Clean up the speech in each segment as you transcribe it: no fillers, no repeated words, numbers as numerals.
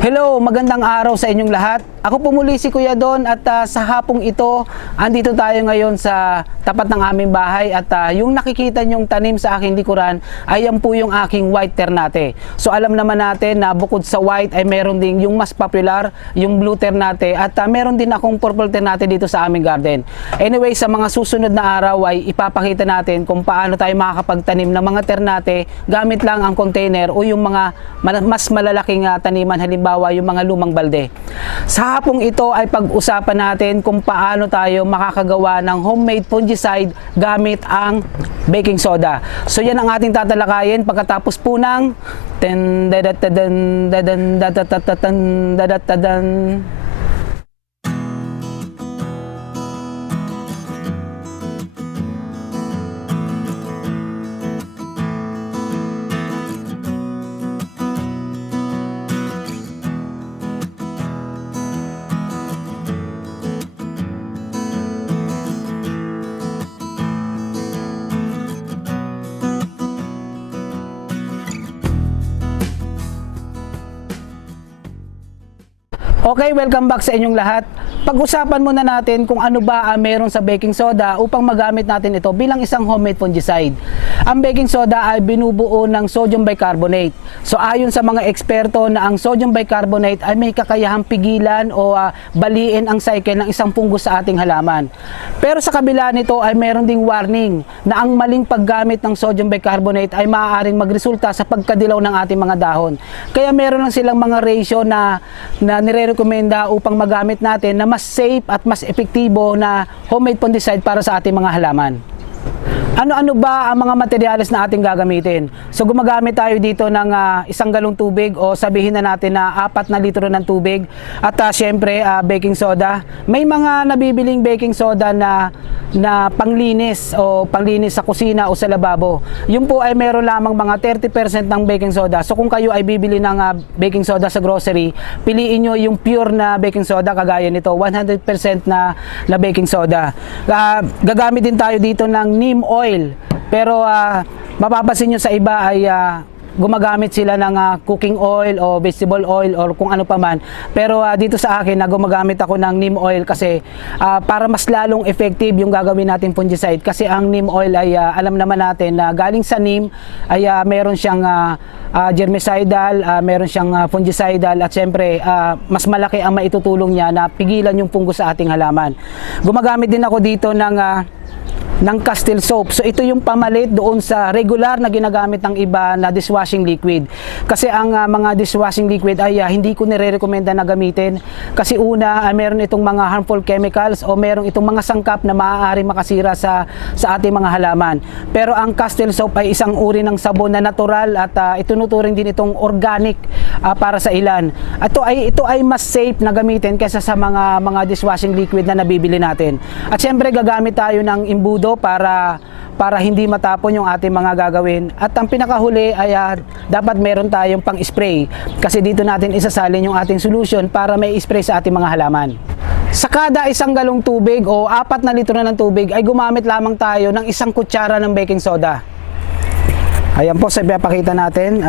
Hello, magandang araw sa inyong lahat. Ako po muli si Kuya Don at sa hapong ito, andito tayo ngayon sa tapat ng aming bahay at yung nakikita nyong tanim sa aking likuran ay yan po yung aking white ternate. So alam naman natin na bukod sa white ay meron din yung mas popular, yung blue ternate at meron din akong purple ternate dito sa aming garden. Anyway, sa mga susunod na araw ay ipapakita natin kung paano tayo makakapagtanim ng mga ternate gamit lang ang container o yung mga mas malalaking taniman, halimbawa yung mga lumang balde. Sa hapong ito ay pag-usapan natin kung paano tayo makakagawa ng homemade fungicide gamit ang baking soda. So yan ang ating tatalakayin pagkatapos po ng Okay, welcome back sa inyong lahat. Pag-usapan muna natin kung ano ba meron sa baking soda upang magamit natin ito bilang isang homemade fungicide. Ang baking soda ay binubuo ng sodium bicarbonate. So ayon sa mga eksperto na ang sodium bicarbonate ay may kakayahang pigilan o baliin ang cycle ng isang fungus sa ating halaman. Pero sa kabila nito ay meron ding warning na ang maling paggamit ng sodium bicarbonate ay maaaring magresulta sa pagkadilaw ng ating mga dahon. Kaya meron lang silang mga ratio na nire-recommenda upang magamit natin na mas safe at mas epektibo na homemade fungicide para sa ating mga halaman. Ano-ano ba ang mga materyales na ating gagamitin? So gumagamit tayo dito ng 1 galong tubig o sabihin na natin na 4 na litro ng tubig at syempre baking soda. May mga nabibiling baking soda na panglinis o panglinis sa kusina o sa lababo. Yung po ay meron lamang mga 30% ng baking soda. So kung kayo ay bibili ng baking soda sa grocery, piliin nyo yung pure na baking soda kagaya nito, 100% na baking soda. Gagamit din tayo dito ng neem oil. Pero mapapansin nyo sa iba ay gumagamit sila ng cooking oil o vegetable oil or kung ano pa man. Pero dito sa akin gumagamit ako ng neem oil kasi para mas lalong effective yung gagawin natin fungicide. Kasi ang neem oil ay alam naman natin na galing sa neem ay meron siyang germicidal, meron siyang fungicidal at syempre mas malaki ang maitutulong niya na pigilan yung fungus sa ating halaman. Gumagamit din ako dito ng Castile soap. So ito yung pamalit doon sa regular na ginagamit ng iba na dishwashing liquid. Kasi ang mga dishwashing liquid ay hindi ko nire-recommenda na gamitin. Kasi una, meron itong mga harmful chemicals o meron itong mga sangkap na maaari makasira sa ating mga halaman. Pero ang Castile soap ay isang uri ng sabon na natural at itunuturing din itong organic para sa ilan. Ito ay mas safe na gamitin kaysa sa mga dishwashing liquid na nabibili natin. At syempre gagamit tayo ng imbudo para hindi matapon yung ating mga gagawin. At ang pinakahuli ay dapat meron tayong pang-spray kasi dito natin isasalin yung ating solution para may spray sa ating mga halaman. Sa kada 1 galong tubig o 4 na litro na ng tubig ay gumamit lamang tayo ng 1 kutsara ng baking soda. Ayan po, sa ipapakita natin.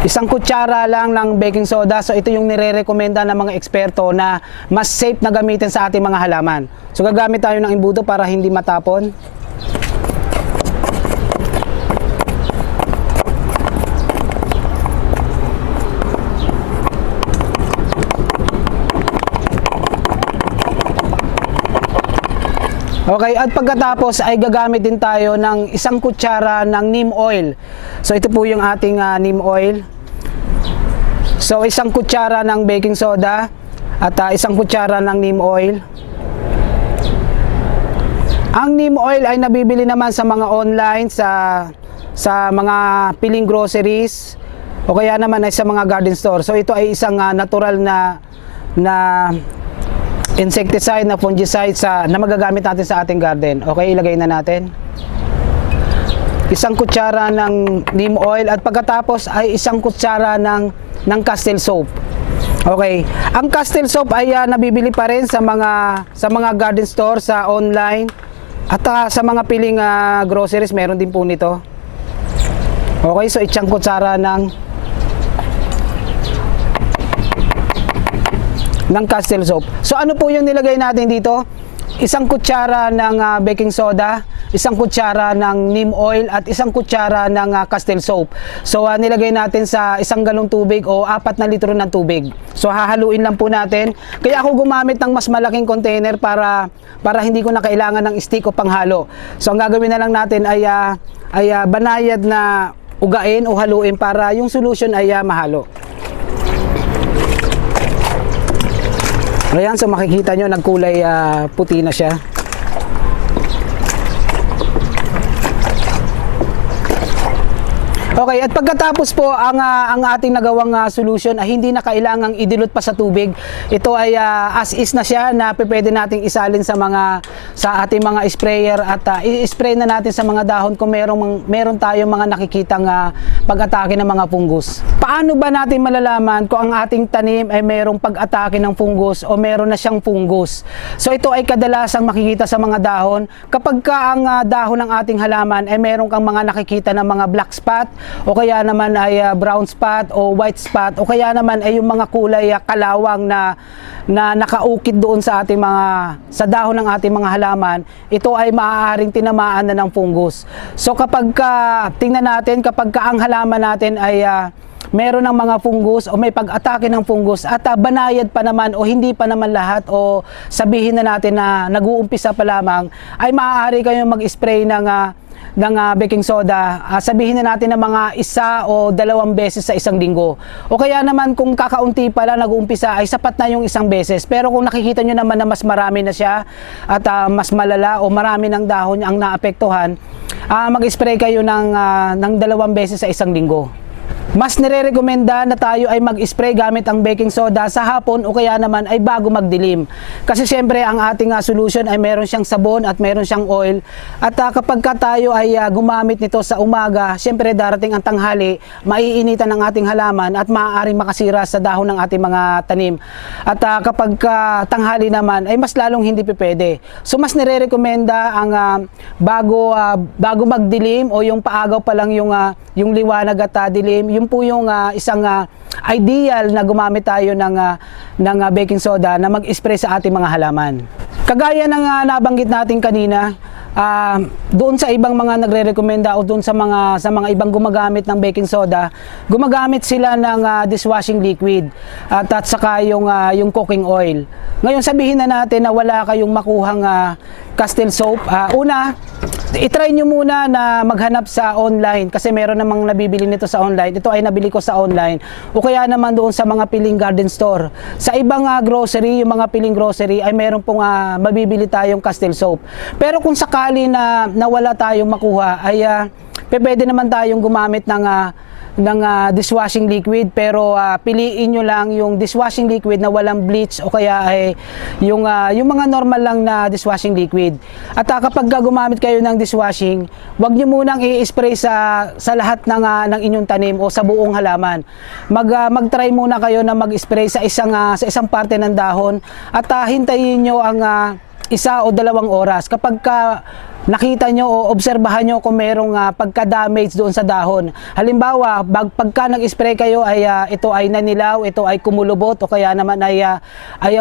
1 kutsara lang ng baking soda. So ito yung nire-recommenda ng mga eksperto na mas safe na gamitin sa ating mga halaman. So gagamit tayo ng imbudo para hindi matapon. Okay, at pagkatapos ay gagamit din tayo ng 1 kutsara ng neem oil. So ito po yung ating neem oil. So 1 kutsara ng baking soda at 1 kutsara ng neem oil. Ang neem oil ay nabibili naman sa mga online, sa mga piling groceries o kaya naman ay sa mga garden store. So ito ay isang natural na insecticide na fungicide na magagamit natin sa ating garden. Okay, ilagay na natin. 1 kutsara ng neem oil at pagkatapos ay 1 kutsara ng Castile soap. Okay, ang Castile soap ay nabibili pa rin sa mga garden store, sa online at sa mga piling groceries meron din po nito. Okay, so isang kutsara ng Castile soap. So ano po yung nilagay natin dito? Isang kutsara ng baking soda, isang kutsara ng neem oil at isang kutsara ng Castile soap. So nilagay natin sa isang galong tubig o 4 na litro ng tubig. So hahaluin lang po natin. Kaya ako gumamit ng mas malaking container para hindi ko na kailangan ng stick o panghalo. So ang gagawin na lang natin ay banayad na ugain o haluin para yung solution ay mahalo. Ayan, so makikita nyo nagkulay puti na siya. Okay, at pagkatapos po ang ating nagawang solution ay hindi na kailangang idilute pa sa tubig. Ito ay as is na siya na pwede nating isalin sa ating mga sprayer at i-spray na natin sa mga dahon kung meron tayong mga nakikitang pag-atake ng mga fungus. Paano ba natin malalaman kung ang ating tanim ay merong pag-atake ng fungus o meron na siyang fungus? So ito ay kadalasang makikita sa mga dahon kapag ang dahon ng ating halaman ay meron kang mga nakikita ng mga black spot o kaya naman ay brown spot o white spot o kaya naman ay yung mga kulay kalawang na nakaukit doon sa dahon ng ating mga halaman, ito ay maaaring tinamaan na ng fungus. So kapag tingnan natin kapag ang halaman natin ay meron ng mga fungus o may pag-atake ng fungus at banayad pa naman o hindi pa naman lahat o sabihin na natin na nag-uumpisa pa lamang, ay maaari kayong mag-spray ng baking soda, sabihin na natin na mga 1 o 2 beses sa isang linggo. O kaya naman kung kakaunti pa lang nag-uumpisa ay sapat na yung 1 beses. Pero kung nakikita nyo naman na mas marami na siya at mas malala o marami ng dahon ang naapektuhan, mag-spray kayo ng 2 beses sa isang linggo. Mas nire-recommenda na tayo ay mag-spray gamit ang baking soda sa hapon o kaya naman ay bago magdilim. Kasi siyempre ang ating solution ay meron siyang sabon at meron siyang oil. At kapag tayo ay gumamit nito sa umaga, siyempre darating ang tanghali, maiinitan ang ating halaman at maaaring makasira sa dahon ng ating mga tanim. At kapag tanghali naman ay mas lalong hindi pwede. So mas nire-recommenda ang bago magdilim o yung paagaw pa lang yung liwanag at dilim, yun po yung isang ideal na gumamit tayo ng baking soda na mag-spray sa ating mga halaman. Kagaya ng nabanggit natin kanina, doon sa ibang mga nagre-recommenda o doon sa mga ibang gumagamit ng baking soda, gumagamit sila ng dishwashing liquid at saka yung cooking oil. Ngayon sabihin na natin na wala kayong makuhang Castile soap. Una, i-try nyo muna na maghanap sa online kasi meron namang nabibili nito sa online. Ito ay nabili ko sa online o kaya naman doon sa mga piling garden store. Sa ibang grocery, yung mga piling grocery ay meron pong mabibili tayong Castile soap. Pero kung sakali na wala tayong makuha ay pwede naman tayong gumamit ng dishwashing liquid, pero piliin nyo lang yung dishwashing liquid na walang bleach o kaya ay yung mga normal lang na dishwashing liquid. At kapag gumamit kayo ng dishwashing, wag nyo munang i-spray sa lahat ng inyong tanim o sa buong halaman. Mag-try muna kayo na mag-spray sa isang parte ng dahon at hintayin nyo ang 1 o 2 oras. Kapag nakita nyo o obserbahan nyo kung merong pagka-damage doon sa dahon. Halimbawa, pagka nag-spray kayo ay ito ay nanilaw, ito ay kumulubot o kaya naman ay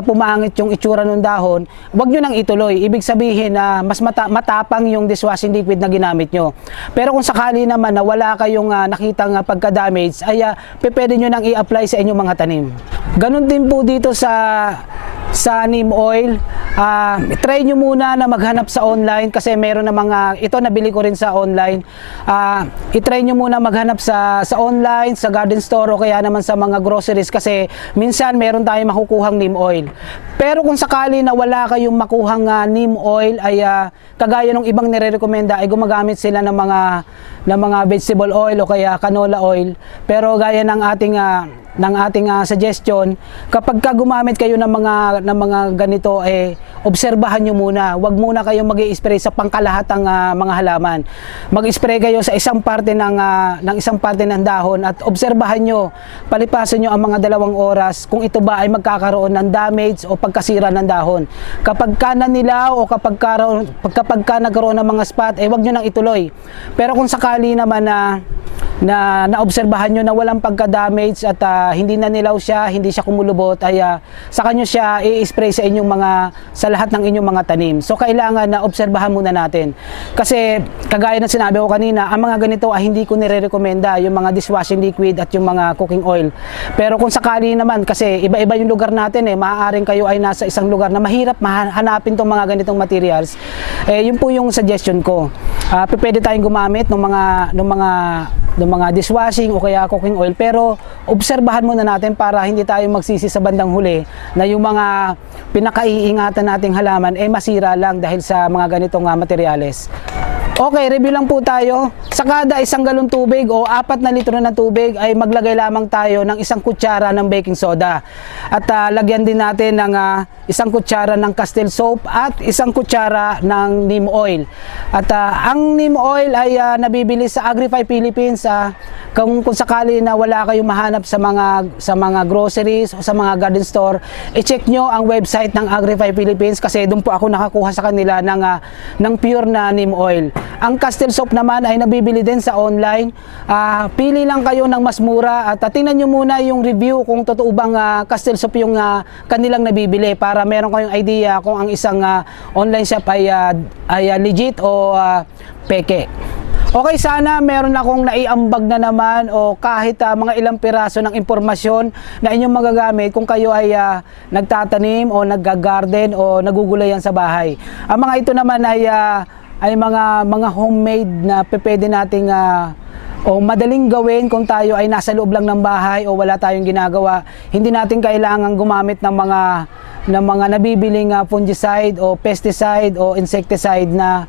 pumangit yung itsura ng dahon, wag nyo nang ituloy. Ibig sabihin na mas matapang yung dishwashing liquid na ginamit nyo. Pero kung sakali naman na wala kayong nakitang pagka-damage, ay pwede nyo nang i-apply sa inyong mga tanim. Ganon din po dito sa neem oil. Try nyo muna na maghanap sa online kasi meron na ito nabili ko rin sa online. I-try nyo muna maghanap sa online, sa garden store o kaya naman sa mga groceries kasi minsan meron tayong makukuhang neem oil. Pero kung sakali na wala kayong makuhang neem oil ay kagaya ng ibang nire-recommenda ay gumagamit sila ng mga vegetable oil o kaya canola oil. Pero gaya ng ating suggestion, kapag gumamit kayo ng mga ganito, obserbahan nyo muna. Huwag muna kayong mag-i-spray sa pangkalahatang mga halaman. Mag-spray kayo sa isang parte ng dahon at obserbahan nyo, palipasan nyo ang mga 2 oras kung ito ba ay magkakaroon ng damage o pagkasira ng dahon. Kapag nanilaw o kapag nagkaroon ng mga spot, huwag nyo nang ituloy. Pero kung sakali sakali naman na naobserbahan nyo na walang pagka-damage at hindi na nilaw siya, hindi siya kumulubot, ay saka nyo siya i-spray sa inyong sa lahat ng inyong mga tanim. So kailangan na obserbahan muna natin. Kasi kagaya ng sinabi ko kanina, ang mga ganito ay hindi ko nire-recommenda, yung mga dishwashing liquid at yung mga cooking oil. Pero kung sakali naman, kasi iba-iba yung lugar natin maaaring kayo ay nasa isang lugar na mahirap hanapin tong mga ganitong materials, yun po yung suggestion ko. Pwede tayong gumamit ng mga dishwashing o kaya cooking oil, pero obserbahan muna natin para hindi tayo magsisi sa bandang huli na yung mga pinakaiingatan nating halaman masira lang dahil sa mga ganitong materyales. Okay, review lang po tayo. Sa kada 1 galon tubig o 4 na litro na tubig ay maglagay lamang tayo ng 1 kutsara ng baking soda. At lagyan din natin ng 1 kutsara ng Castile soap at 1 kutsara ng neem oil. At ang neem oil ay nabibili sa Agrify Philippines. Kung sakali na wala kayong mahanap sa mga groceries o sa mga garden store, i-check nyo ang website ng Agrify Philippines kasi doon po ako nakakuha sa kanila ng pure na neem oil. Ang Castile soap naman ay nabibili din sa online. Pili lang kayo ng mas mura at tingnan nyo muna yung review kung totoo bang Castile soap yung kanilang nabibili para meron kayong idea kung ang isang online shop ay legit o peke. Okay, sana meron akong naiambag na naman o kahit mga ilang piraso ng impormasyon na inyong magagamit kung kayo ay nagtatanim o nagga-garden o nagugulayan sa bahay. Ang mga ito naman ay mga homemade na pwede nating o madaling gawin kung tayo ay nasa loob lang ng bahay o wala tayong ginagawa. Hindi natin kailangan gumamit ng mga nabibiling fungicide o pesticide o insecticide na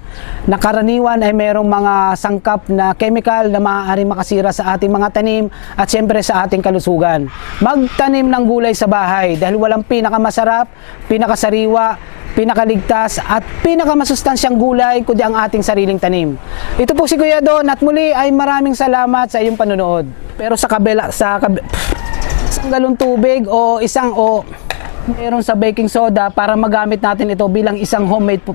karaniwan ay merong mga sangkap na chemical na maaaring makasira sa ating mga tanim at siyempre sa ating kalusugan. Magtanim ng gulay sa bahay dahil walang pinakamasarap, pinakasariwa, pinakaligtas at pinakamasustansyang gulay kundi ang ating sariling tanim. Ito po si Kuya Don at muli ay maraming salamat sa iyong panonood. Pero sa isang galon tubig o meron sa baking soda para magamit natin ito bilang isang homemade